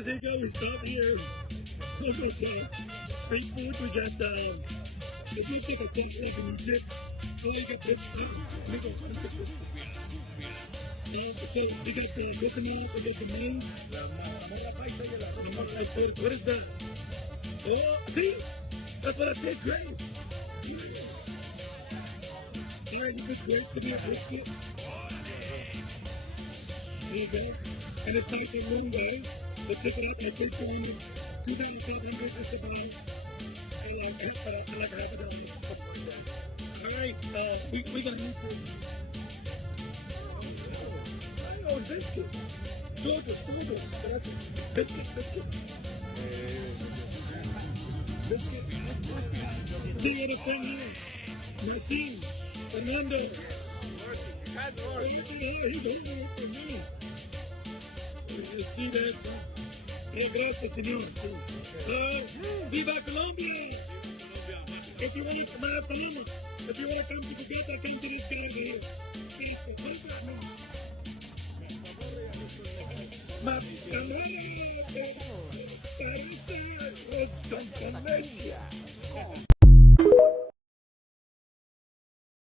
guys, here you go. We stop here. Bogota. Street food. We got it looks like a salt like in Egypt. So you got this. Let me go. Let me take this. So we got the coconut. We got the maize. What is that? Oh, see? That's what I said. Great. All right, you put grapes in your biscuits. There you go. And it's nice and warm, guys. The ticket I paid 2,500. It's about like half a dollar. Something like that. All right, we're gonna eat this. Oh, biscuit. Todos. Gracias. Biscuit. Biscuit. See what a friend here. Marcin. Fernando. He's holding it for me. You see that? Gracias, señor. Viva Colombia! If you want to come out, if you want to come to Bogota, come to this guy here. Mas camarada, Don Colombia.